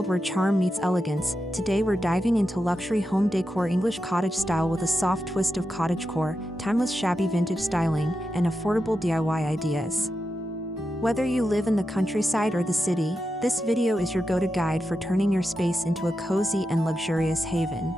world where charm meets elegance. Today we're diving into luxury home decor English cottage style with a soft twist of cottagecore, timeless shabby vintage styling, and affordable DIY ideas. Whether you live in the countryside or the city, this video is your go-to guide for turning your space into a cozy and luxurious haven.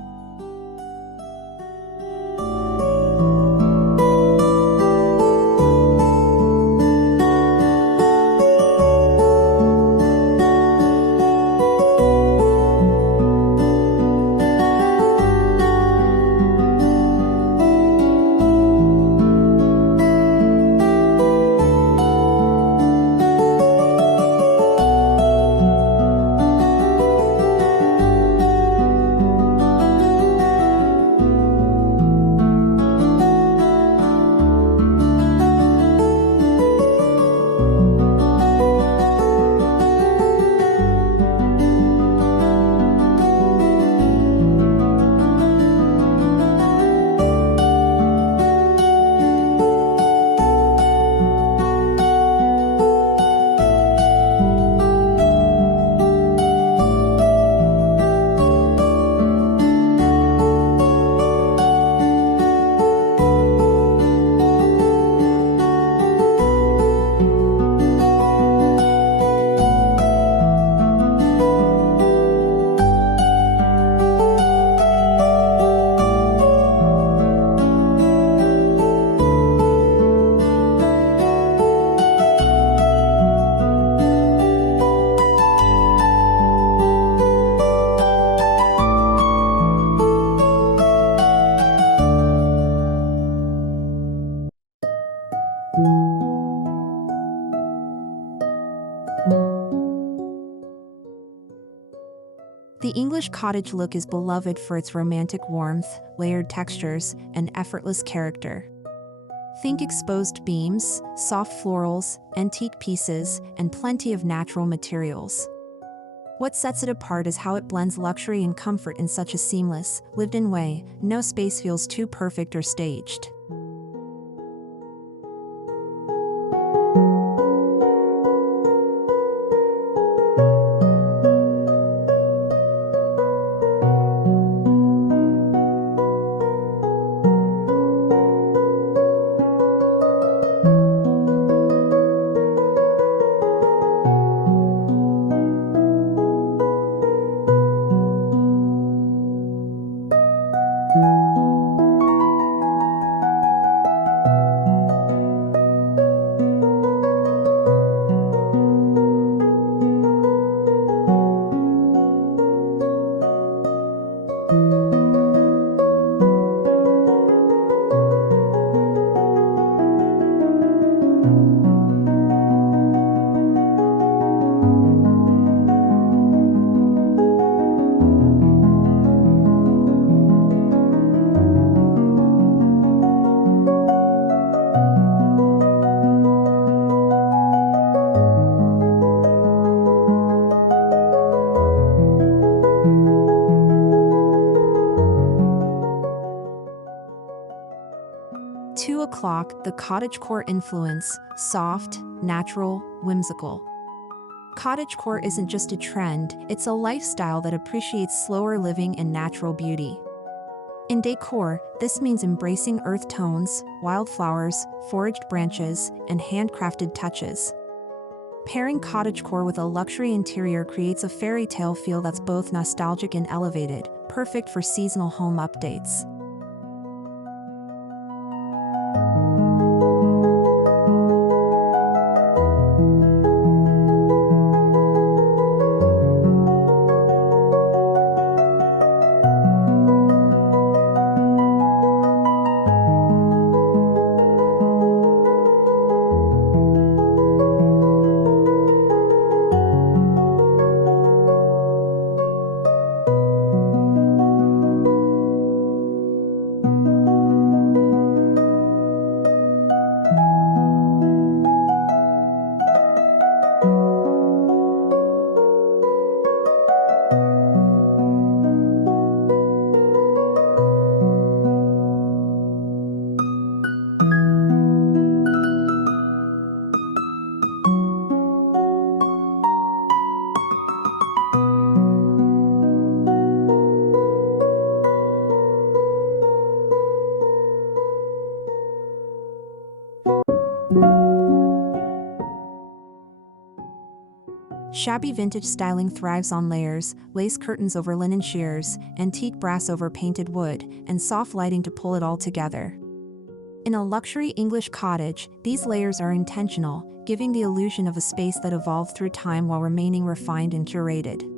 The English cottage look is beloved for its romantic warmth, layered textures, and effortless character. Think exposed beams, soft florals, antique pieces, and plenty of natural materials. What sets it apart is how it blends luxury and comfort in such a seamless, lived-in way. No space feels too perfect or staged. The cottagecore influence, soft, natural, whimsical. Cottagecore isn't just a trend, it's a lifestyle that appreciates slower living and natural beauty. In decor, this means embracing earth tones, wildflowers, foraged branches, and handcrafted touches. Pairing cottagecore with a luxury interior creates a fairy tale feel that's both nostalgic and elevated, perfect for seasonal home updates. Shabby vintage styling thrives on layers, lace curtains over linen sheers, antique brass over painted wood, and soft lighting to pull it all together. In a luxury English cottage, these layers are intentional, giving the illusion of a space that evolved through time while remaining refined and curated.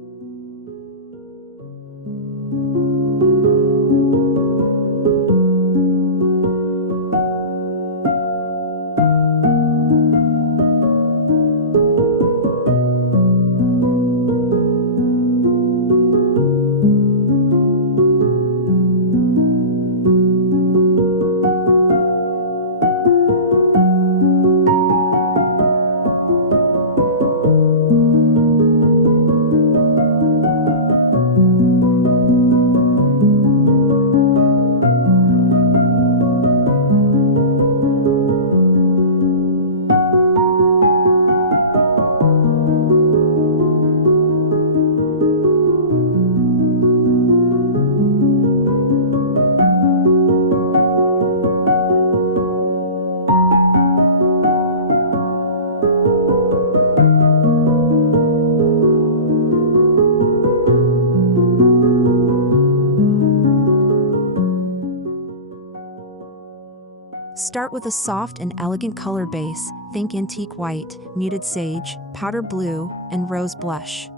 Start with a soft and elegant color base, think antique white, muted sage, powder blue, and rose blush.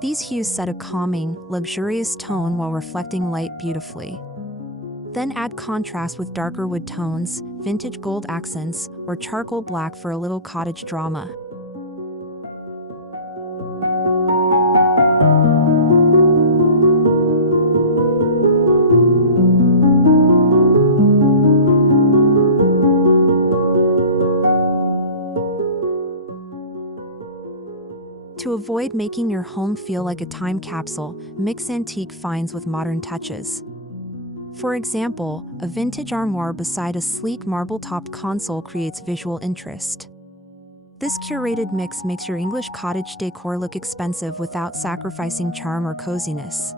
These hues set a calming, luxurious tone while reflecting light beautifully. Then add contrast with darker wood tones, vintage gold accents, or charcoal black for a little cottage drama. To avoid making your home feel like a time capsule, mix antique finds with modern touches. For example, a vintage armoire beside a sleek marble-topped console creates visual interest. This curated mix makes your English cottage decor look expensive without sacrificing charm or coziness.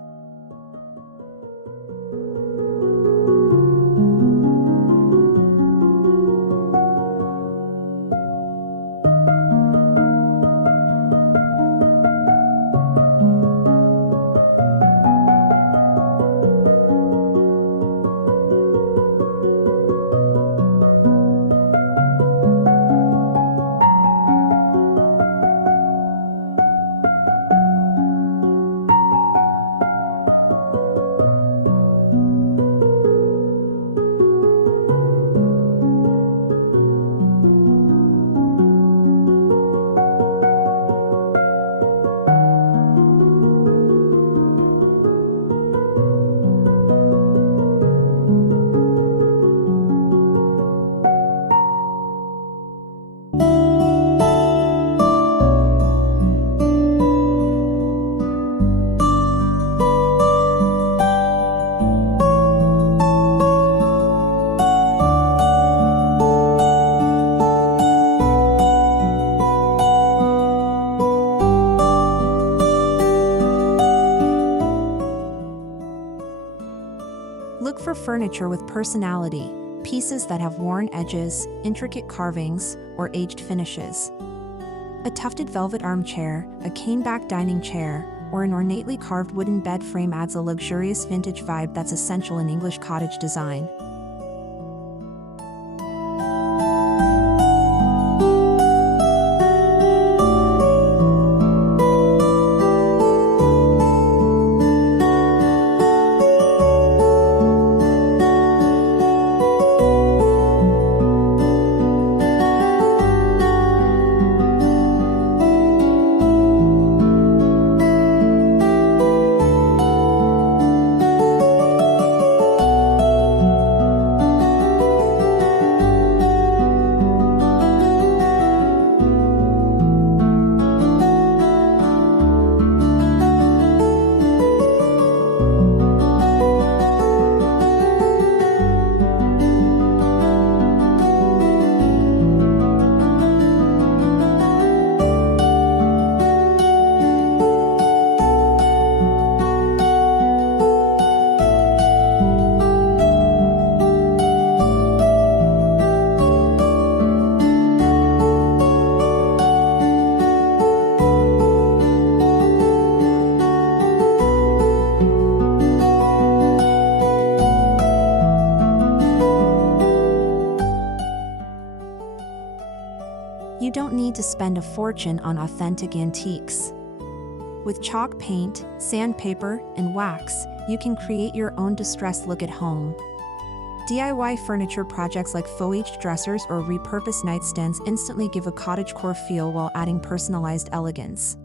Look for furniture with personality, pieces that have worn edges, intricate carvings, or aged finishes. A tufted velvet armchair, a cane-back dining chair, or an ornately carved wooden bed frame adds a luxurious vintage vibe that's essential in English cottage design. need to spend a fortune on authentic antiques. With chalk paint, sandpaper, and wax, you can create your own distressed look at home. DIY furniture projects like foliage dressers or repurposed nightstands instantly give a cottagecore feel while adding personalized elegance.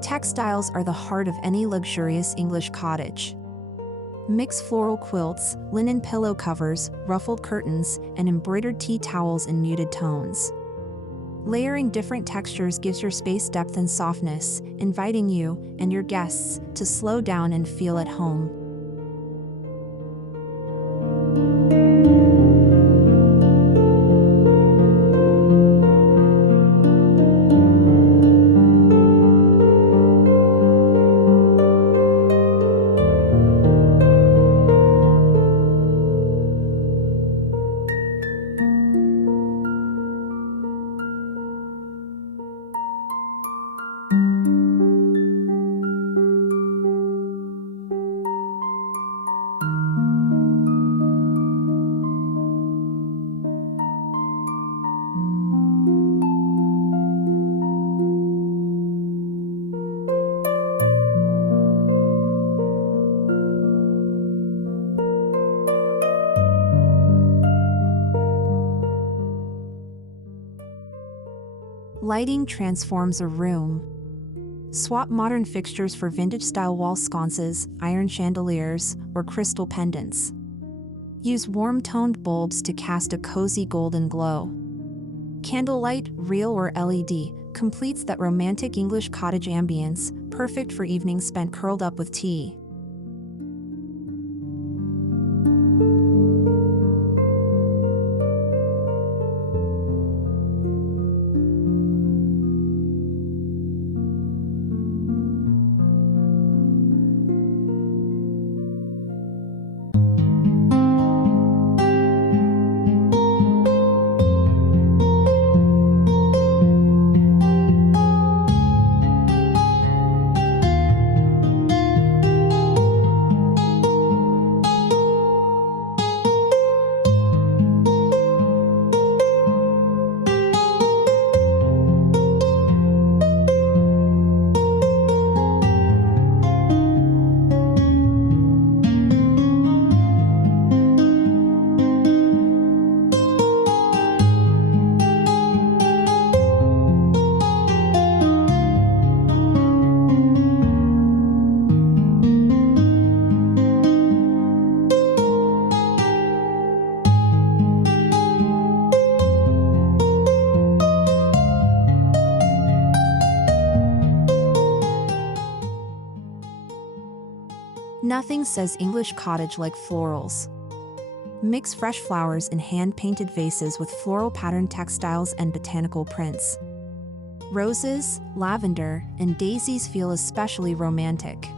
Textiles are the heart of any luxurious English cottage. Mix floral quilts, linen pillow covers, ruffled curtains, and embroidered tea towels in muted tones. Layering different textures gives your space depth and softness, inviting you and your guests to slow down and feel at home. Lighting transforms a room. Swap modern fixtures for vintage-style wall sconces, iron chandeliers, or crystal pendants. Use warm-toned bulbs to cast a cozy golden glow. Candlelight, real or LED, completes that romantic English cottage ambience, perfect for evenings spent curled up with tea. Nothing says English cottage like florals. Mix fresh flowers in hand-painted vases with floral patterned textiles and botanical prints. Roses, lavender, and daisies feel especially romantic.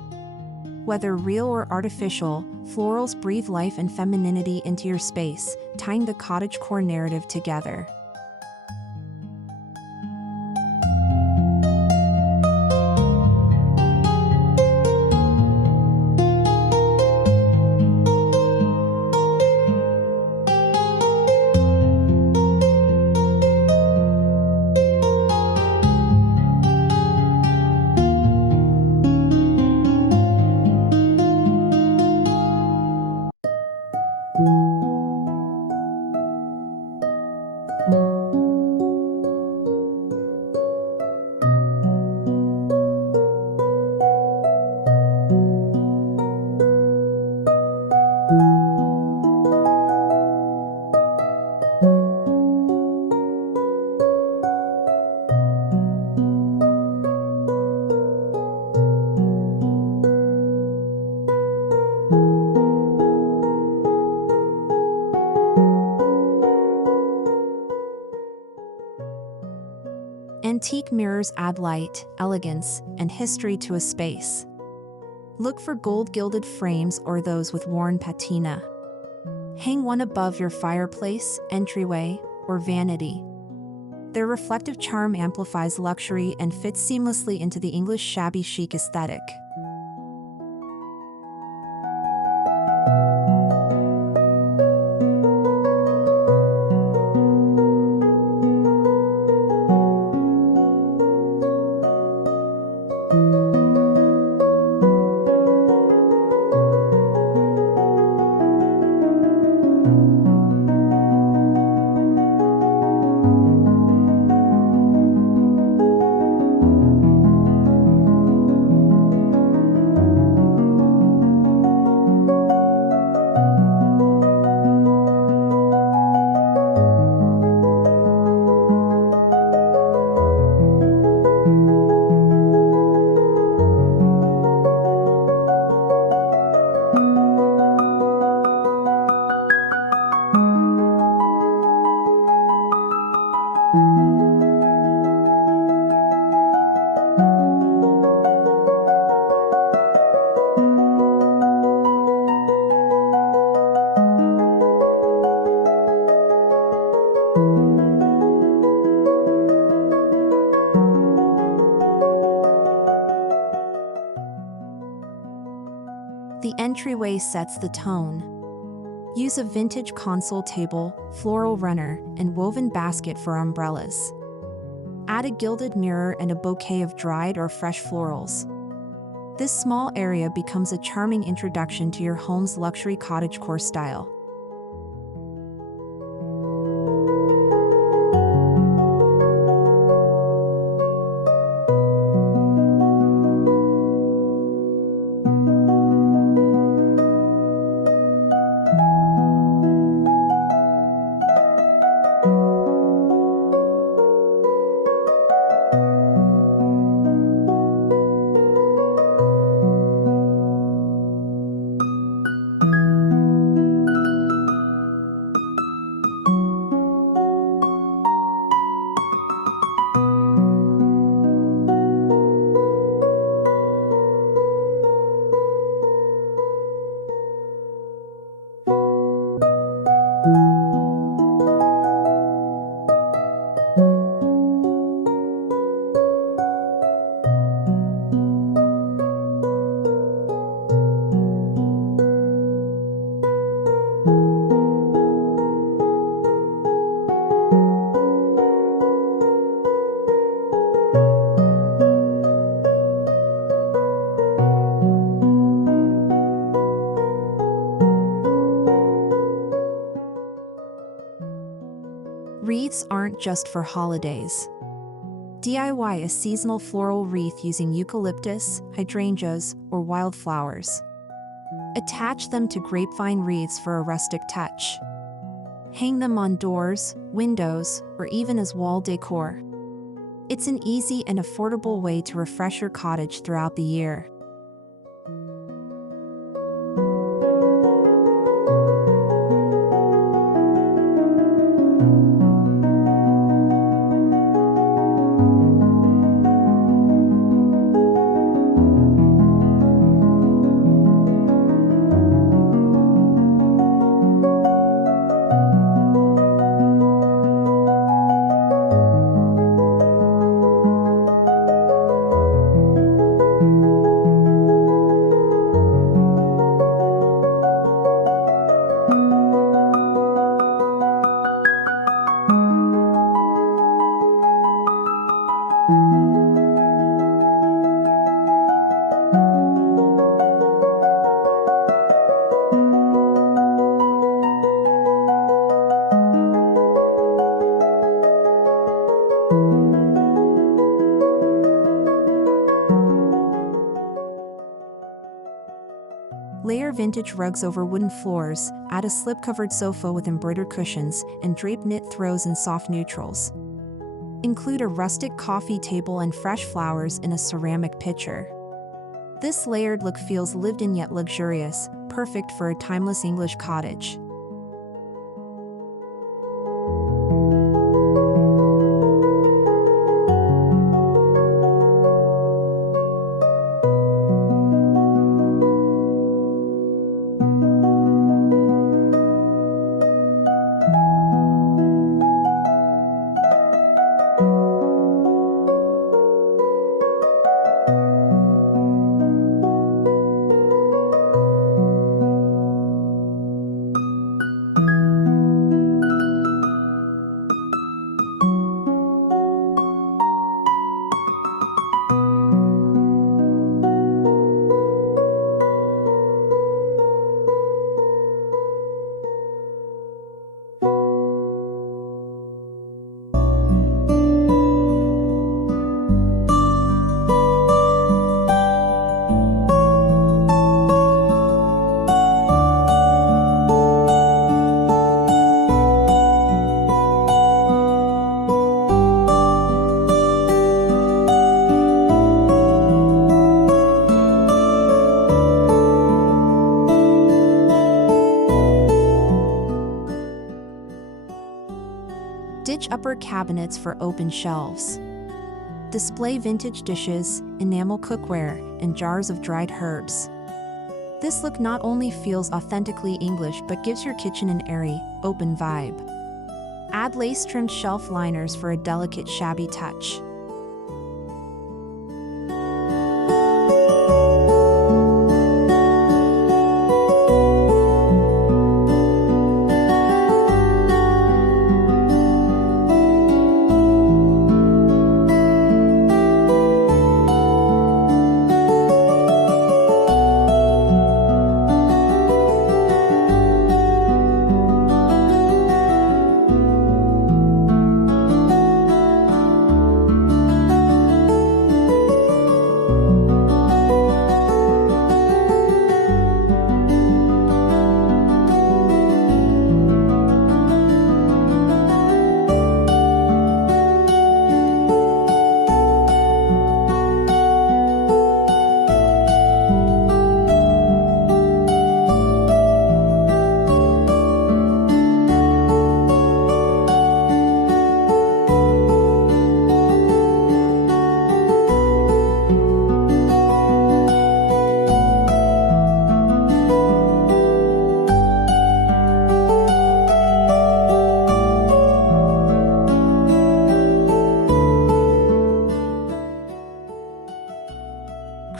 Whether real or artificial, florals breathe life and femininity into your space, tying the cottagecore narrative together. Antique mirrors add light, elegance, and history to a space. Look for gold gilded frames or those with worn patina. Hang one above your fireplace, entryway, or vanity. Their reflective charm amplifies luxury and fits seamlessly into the English shabby chic aesthetic. The entryway sets the tone. Use a vintage console table, floral runner, and woven basket for umbrellas. Add a gilded mirror and a bouquet of dried or fresh florals. This small area becomes a charming introduction to your home's luxury cottagecore style. Wreaths aren't just for holidays. DIY a seasonal floral wreath using eucalyptus, hydrangeas, or wildflowers. Attach them to grapevine wreaths for a rustic touch. Hang them on doors, windows, or even as wall decor. It's an easy and affordable way to refresh your cottage throughout the year. Layer vintage rugs over wooden floors, add a slip-covered sofa with embroidered cushions, and drape knit throws in soft neutrals. Include a rustic coffee table and fresh flowers in a ceramic pitcher. This layered look feels lived in yet luxurious, perfect for a timeless English cottage. upper cabinets for open shelves. Display vintage dishes, enamel cookware, and jars of dried herbs. This look not only feels authentically English but gives your kitchen an airy, open vibe. Add lace-trimmed shelf liners for a delicate shabby touch.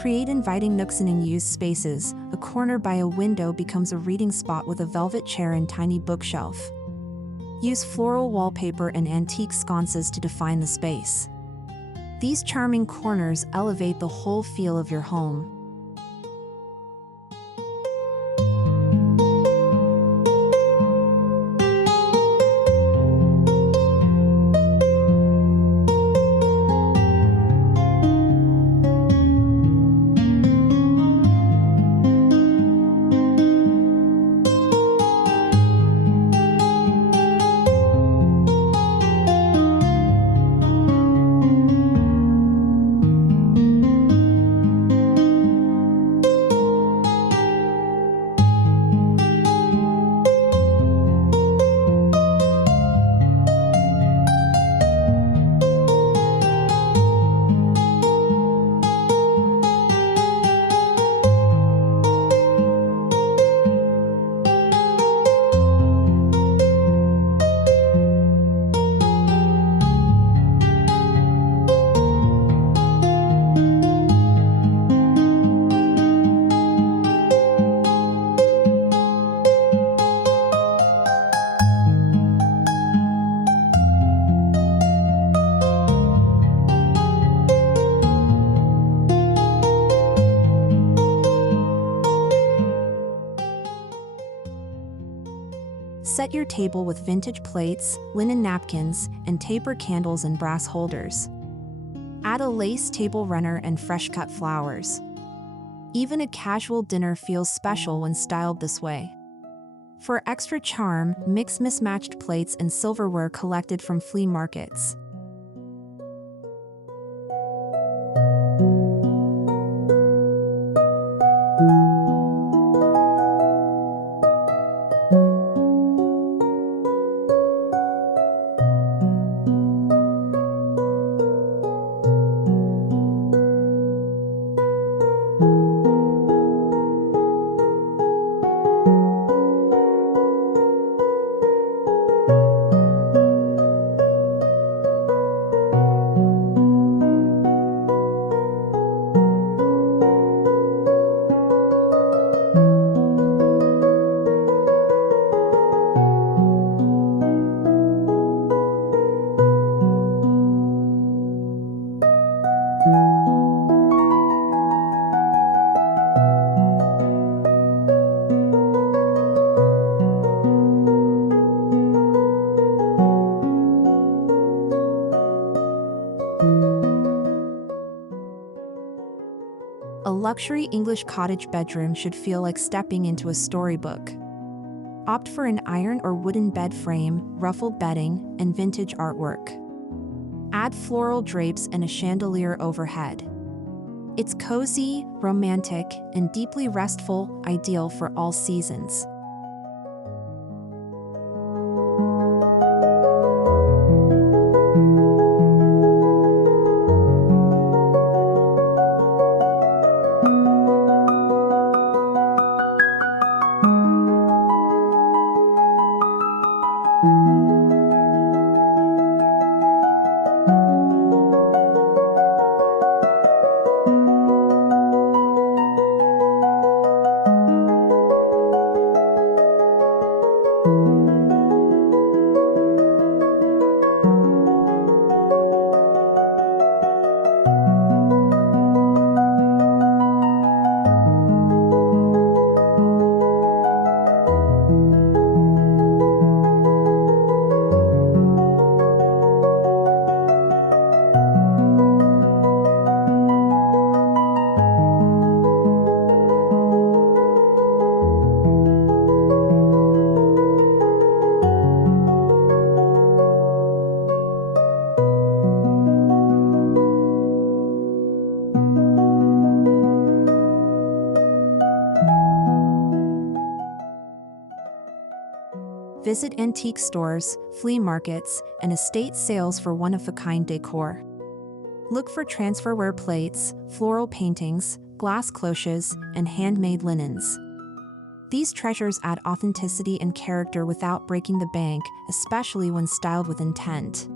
Create inviting nooks and unused spaces. A corner by a window becomes a reading spot with a velvet chair and tiny bookshelf. Use floral wallpaper and antique sconces to define the space. These charming corners elevate the whole feel of your home. Set your table with vintage plates, linen napkins, and taper candles and brass holders. Add a lace table runner and fresh-cut flowers. Even a casual dinner feels special when styled this way. For extra charm, mix mismatched plates and silverware collected from flea markets. A luxury English cottage bedroom should feel like stepping into a storybook. Opt for an iron or wooden bed frame, ruffled bedding, and vintage artwork. Add floral drapes and a chandelier overhead. It's cozy, romantic, and deeply restful, ideal for all seasons. Visit antique stores, flea markets, and estate sales for one-of-a-kind decor. Look for transferware plates, floral paintings, glass cloches, and handmade linens. These treasures add authenticity and character without breaking the bank, especially when styled with intent.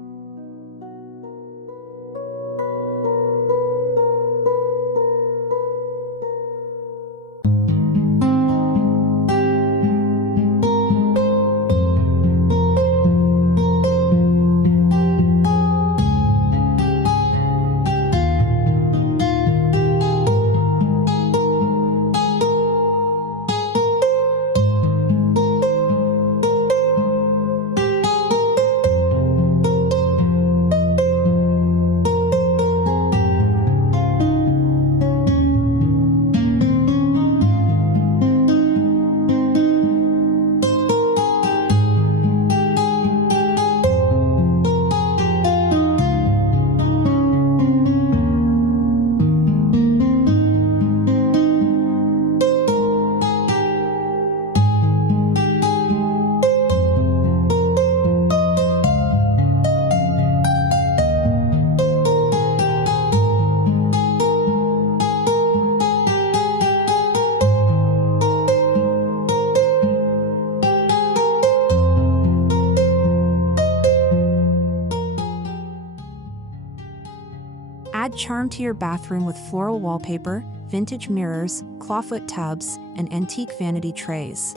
Add charm to your bathroom with floral wallpaper, vintage mirrors, clawfoot tubs, and antique vanity trays.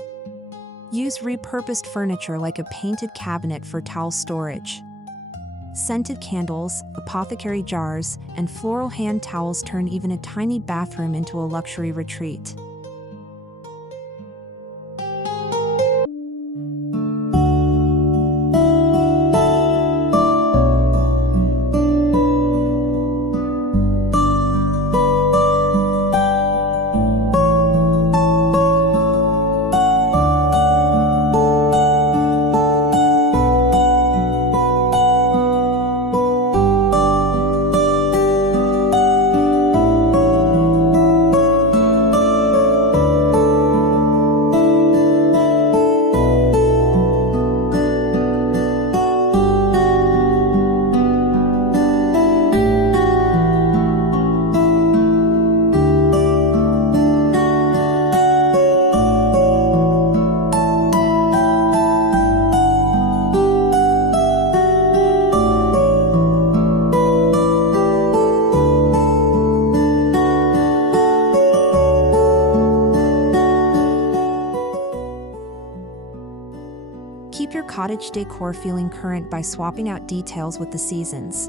Use repurposed furniture like a painted cabinet for towel storage. Scented candles, apothecary jars, and floral hand towels turn even a tiny bathroom into a luxury retreat. Keep your cottage decor feeling current by swapping out details with the seasons.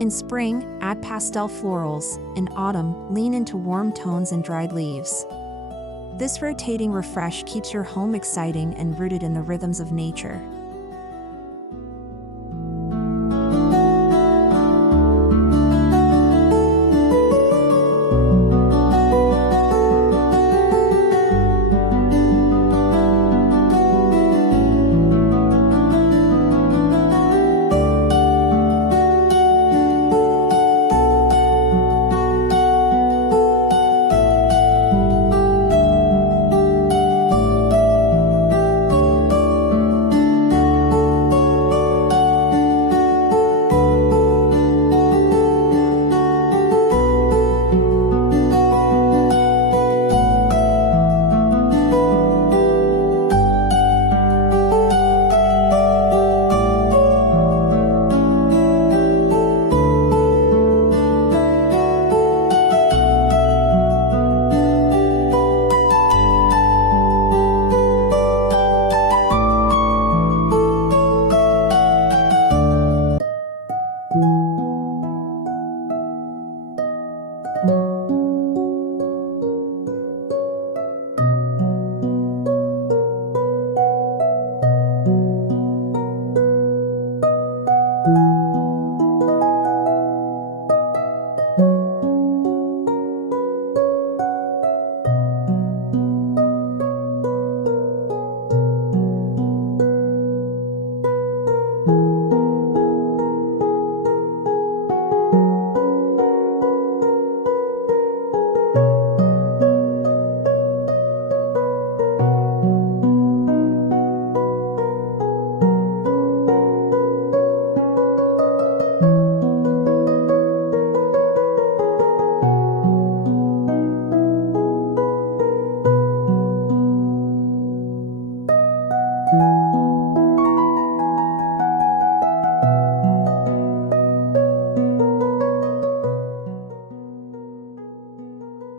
In spring, add pastel florals. In autumn, lean into warm tones and dried leaves. This rotating refresh keeps your home exciting and rooted in the rhythms of nature.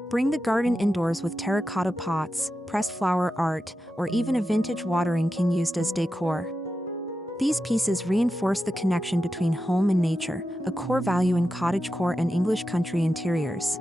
Bring the garden indoors with terracotta pots, pressed flower art, or even a vintage watering can used as decor. These pieces reinforce the connection between home and nature, a core value in cottagecore and English country interiors.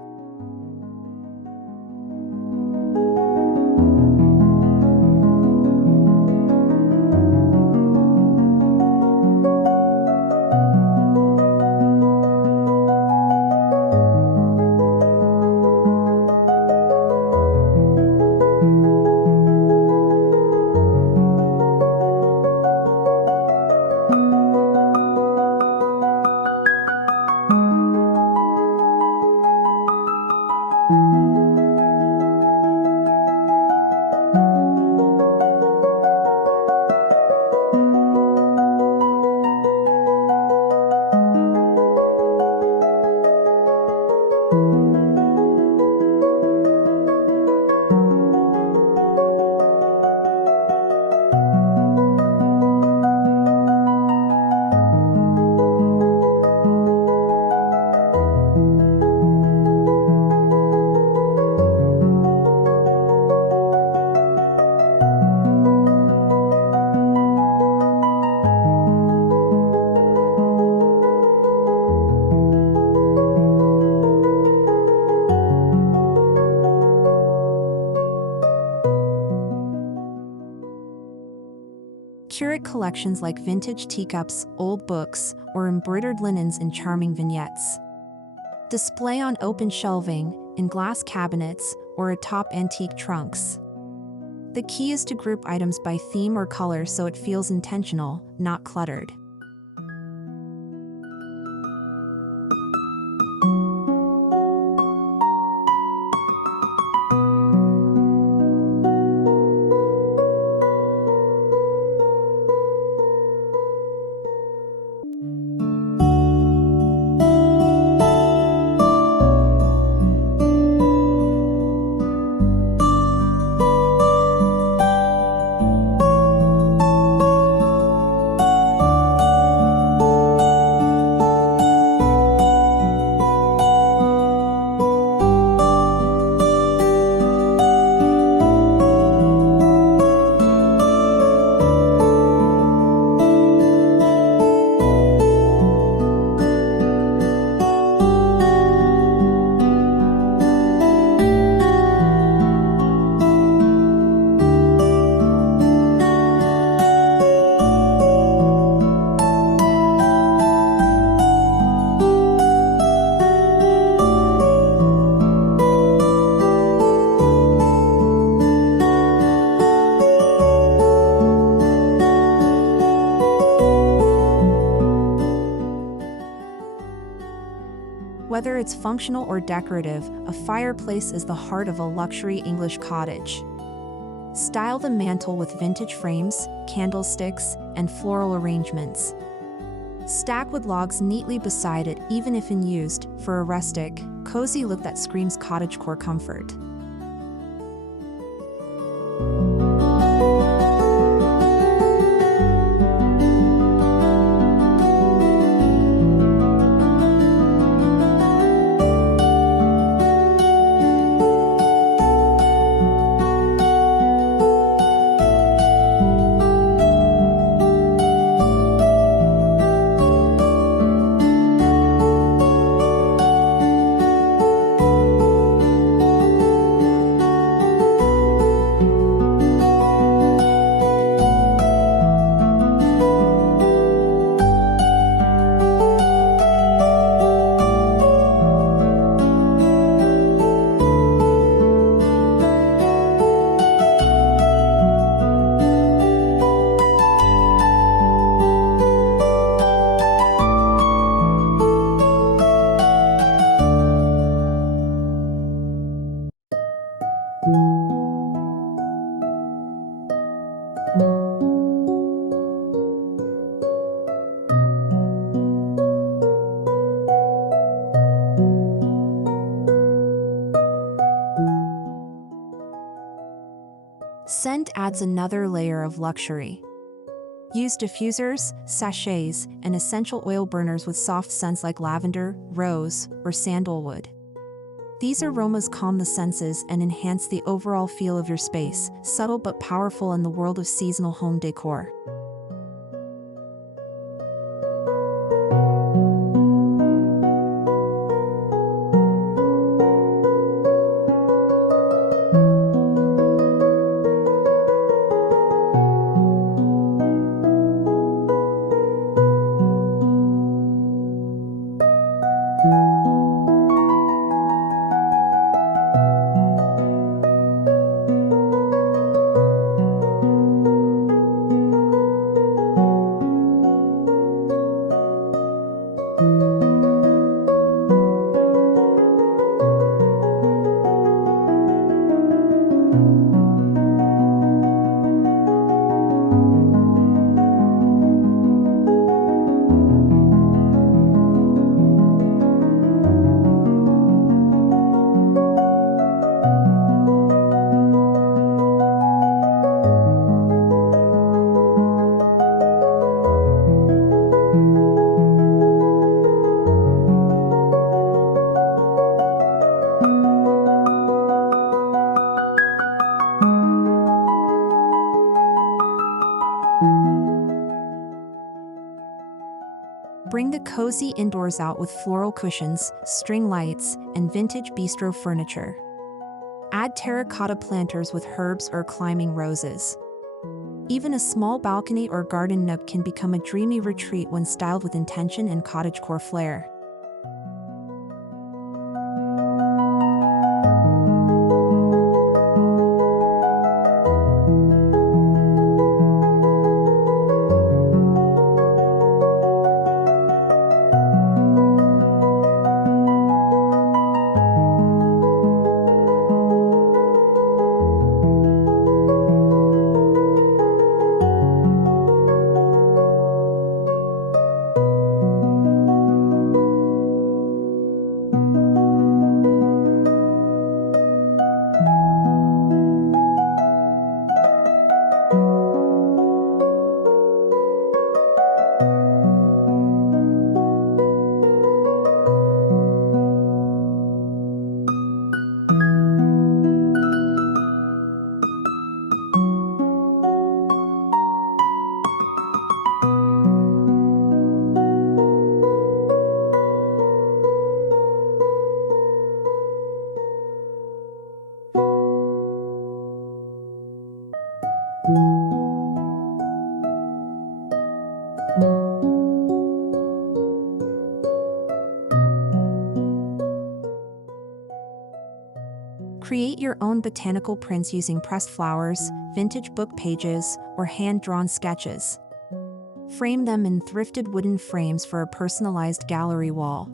Curate collections like vintage teacups, old books, or embroidered linens in charming vignettes. Display on open shelving, in glass cabinets, or atop antique trunks. The key is to group items by theme or color so it feels intentional, not cluttered. Whether it's functional or decorative, a fireplace is the heart of a luxury English cottage. Style the mantel with vintage frames, candlesticks, and floral arrangements. Stack wood logs neatly beside it even if unused, for a rustic, cozy look that screams cottagecore comfort. scent adds another layer of luxury. Use diffusers, sachets, and essential oil burners with soft scents like lavender, rose, or sandalwood. These aromas calm the senses and enhance the overall feel of your space, subtle but powerful in the world of seasonal home decor. Bring the cozy indoors out with floral cushions, string lights, and vintage bistro furniture. Add terracotta planters with herbs or climbing roses. Even a small balcony or garden nook can become a dreamy retreat when styled with intention and cottagecore flair. Create your own botanical prints using pressed flowers, vintage book pages, or hand-drawn sketches. Frame them in thrifted wooden frames for a personalized gallery wall.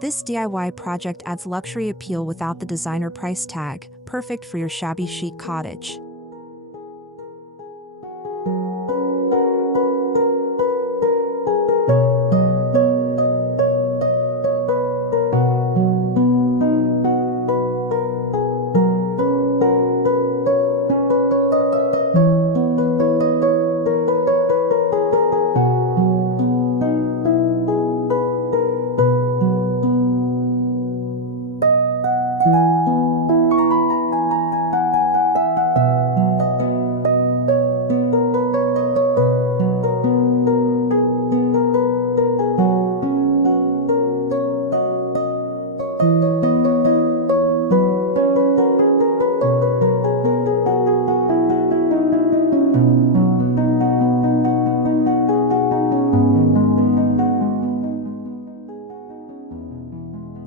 This DIY project adds luxury appeal without the designer price tag, perfect for your shabby chic cottage.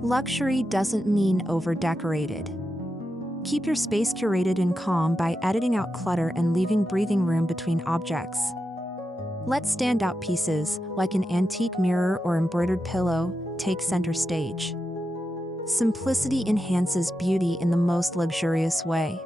Luxury doesn't mean over-decorated. Keep your space curated and calm by editing out clutter and leaving breathing room between objects. Let standout pieces, like an antique mirror or embroidered pillow, take center stage. Simplicity enhances beauty in the most luxurious way.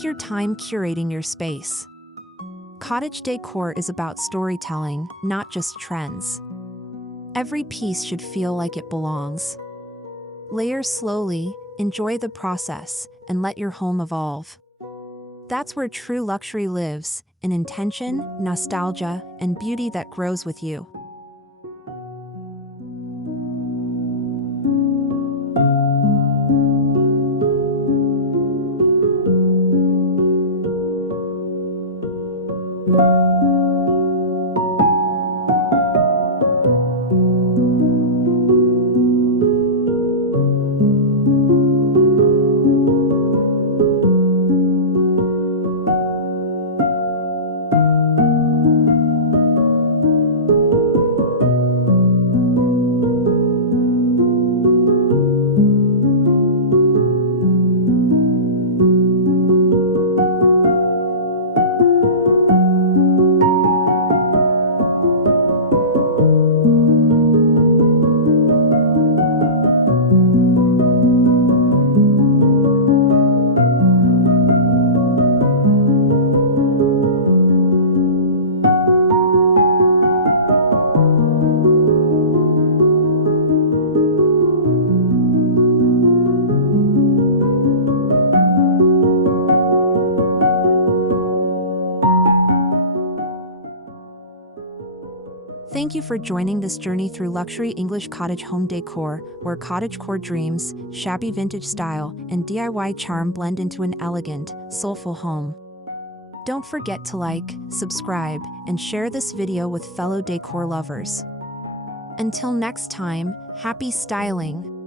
Take your time curating your space. Cottage decor is about storytelling, not just trends. Every piece should feel like it belongs. Layer slowly, enjoy the process, and let your home evolve. That's where true luxury lives, in intention, nostalgia, and beauty that grows with you. Thank you for joining this journey through luxury English cottage home decor, where cottagecore dreams, shabby vintage style, and DIY charm blend into an elegant, soulful home. Don't forget to like, subscribe, and share this video with fellow decor lovers. Until next time, happy styling!